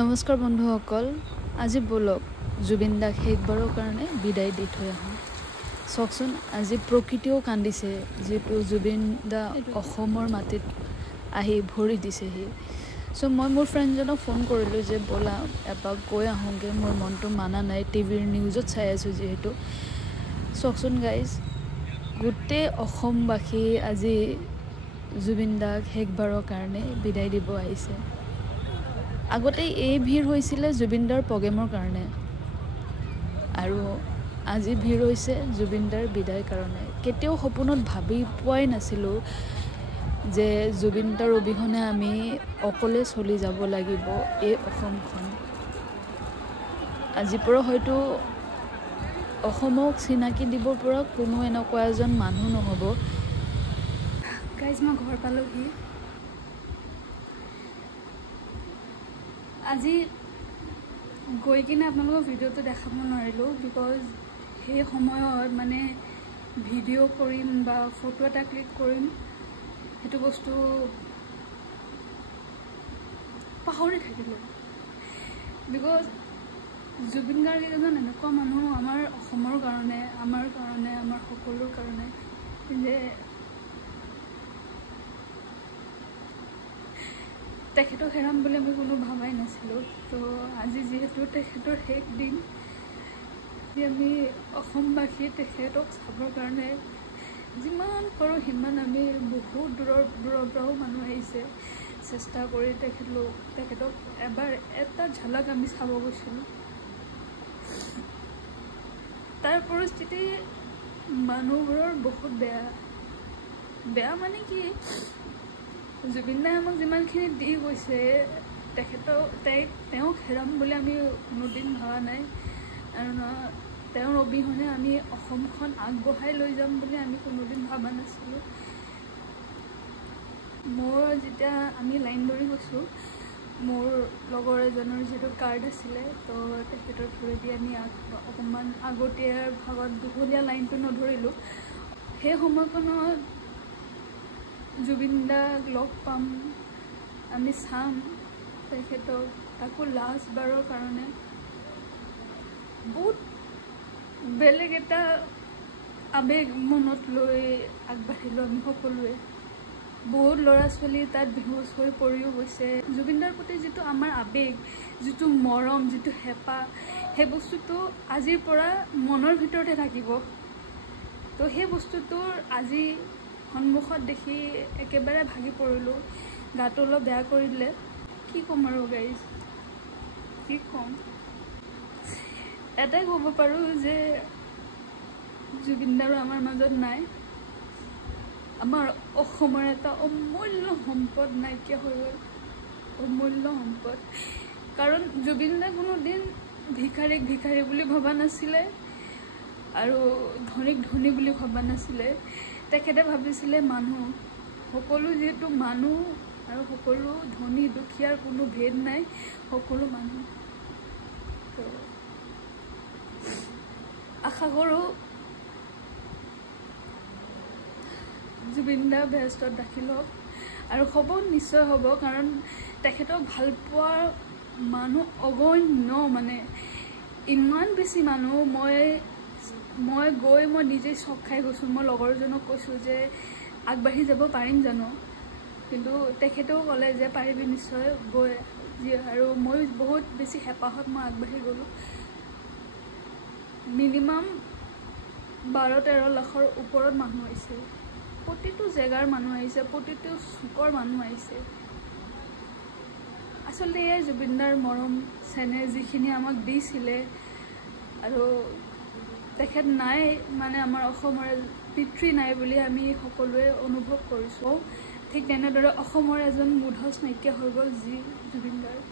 নমস্কাৰ বন্ধুসকল, আজি বলক জুবিন দাক শেষবাৰৰ কাৰণে বিদায় দি থৈ আহোঁ। চাওকচোন, আজি প্ৰকৃতিও কান্দিছে, যিটো জুবিন দা অসমৰ মাটিত আহি ভৰি দিছেহি। মই মোৰ ফ্ৰেণ্ডজনক ফোন কৰিলোঁ যে ব'লা এপাক গৈ আহোঁগৈ, মোৰ মনটো মানা নাই, টিভিৰ নিউজত চাই আছোঁ যিহেতু। চাওকচোন গাইজ, গোটেই অসমবাসী আজি জুবিন দাক শেষবাৰৰ কাৰণে বিদায় দিব আহিছে। আগতে এই ভিৰ হৈছিলে জুবিন দাৰ প্ৰগ্ৰেমৰ কাৰণে, আৰু আজি ভিৰ হৈছে জুবিন দাৰ বিদায়ৰ কাৰণে। কেতিয়াও সপোনত ভাবি পোৱাই নাছিলোঁ যে জুবিন দাৰ অবিহনে আমি অকলে চলি যাব লাগিব এই অসমখন। আজিৰ পৰা হয়তো অসমক চিনাকি দিব পৰা কোনো এনেকুৱা এজন মানুহ নহ'ব। গাইজ, মই ঘৰ পালোহি। আজি গৈ কিনে আপোনালোকক ভিডিঅ'টো দেখাব নোৱাৰিলোঁ, বিকজ সেই সময়ত মানে ভিডিঅ' কৰিম বা ফটো এটা ক্লিক কৰিম সেইটো বস্তু পাহৰি থাকিলোঁ। বিকজ জুবিন গাৰ্গ এজন এনেকুৱা মানুহ আমাৰ অসমৰ কাৰণে, আমাৰ সকলোৰ কাৰণে, যে তেখেতক হেৰাম বুলি আমি কোনো ভাবাই নাছিলোঁ। তো আজি যিহেতু তেখেতৰ শেষ দিন, আমি অসমবাসী তেখেতক চাবৰ কাৰণে যিমান পাৰোঁ সিমান আমি বহুত দূৰৰ পৰাও মানুহ আহিছে চেষ্টা কৰি তেখেতক এবাৰ এটা ঝলক আমি চাব গৈছিলোঁ। তাৰ পৰিস্থিতি মানুহবোৰৰ বহুত বেয়া মানে কি, জুবিন দাই আমাক যিমানখিনি দি গৈছে, তেওঁক হেৰাম বুলি আমি কোনোদিন ভবা নাই, আৰু তেওঁৰ অবিহনে আমি অসমখন আগবঢ়াই লৈ যাম বুলি আমি কোনোদিন ভবা নাছিলোঁ। মোৰ যেতিয়া আমি লাইন ধৰি গৈছোঁ, মোৰ লগৰ এজনৰ যিটো কাৰ্ড আছিলে, তো তেখেতৰ থ্ৰুৱেদি আমি অকণমান আগতীয়াৰ ভাগত দীঘলীয়া লাইনটো নধৰিলোঁ। সেই সময়কণত জুবিন দাক লগ পাম, আমি চাম তেখেতক, তাকো লাষ্টবাৰৰ কাৰণে। বহুত বেলেগ এটা আৱেগ মনত লৈ আগবাঢ়িলোঁ আমি সকলোৱে। বহুত ল'ৰা ছোৱালী তাত বেহুচ হৈ পৰিও গৈছে। জুবিন দাৰ প্ৰতি যিটো আমাৰ আৱেগ, যিটো মৰম, যিটো হেঁপাহ, সেই বস্তুটো আজিৰ পৰা মনৰ ভিতৰতে থাকিব। তো সেই বস্তুটোৰ আজি সন্মুখত দেখি একেবাৰে ভাগি পৰিলোঁ, গাটো অলপ বেয়া কৰি দিলে। কি ক'ম আৰু গাইজ, কি ক'ম, এটাই ক'ব পাৰোঁ যে জুবিন দাৰো আমাৰ মাজত নাই। আমাৰ অসমৰ এটা অমূল্য সম্পদ নাইকিয়া হৈ গ'ল, অমূল্য সম্পদ। কাৰণ জুবিন দাই কোনোদিন ভিক্ষাৰীক ভিক্ষাৰী বুলি ভবা নাছিলে, আৰু ধনীক ধনী বুলি ভবা নাছিলে। তেখেতে ভাবিছিলে মানুহ, সকলো যিহেতু মানুহ, আৰু সকলো ধনী দুখীয়াৰ কোনো ভেদ নাই, সকলো মানুহ। তো আশা কৰোঁ জুবিন দা বেহেষ্টত দাখিল হওক, আৰু হ'ব, নিশ্চয় হ'ব। কাৰণ তেখেতক ভাল পোৱাৰ মানুহ অগণ্য, মানে ইমান বেছি মানুহ। মই গৈ নিজেই চক খাই গৈছোঁ। মই লগৰজনক কৈছোঁ যে আগবাঢ়ি যাব পাৰিম জানো, কিন্তু তেখেতেও ক'লে যে পাৰিবি নিশ্চয় গৈ, আৰু মই বহুত বেছি হেঁপাহত মই আগবাঢ়ি গ'লোঁ। মিনিমাম 12-13 লাখৰ ওপৰত মানুহ আহিছে, প্ৰতিটো জেগাৰ মানুহ আহিছে, প্ৰতিটো চুকৰ মানুহ আহিছে। আচলতে এয়াই জুবিন দাৰ মৰম চেনেহ, যিখিনি আমাক দিছিলে। আৰু তেখেত নাই, মানে আমাৰ অসমৰে পিতৃ নাই বুলি আমি সকলোৱে অনুভৱ কৰিছোঁ। ঠিক তেনেদৰে অসমৰ এজন মুধচ নাইকিয়া হৈ গ'ল, যি জুবিন গাৰ্গ।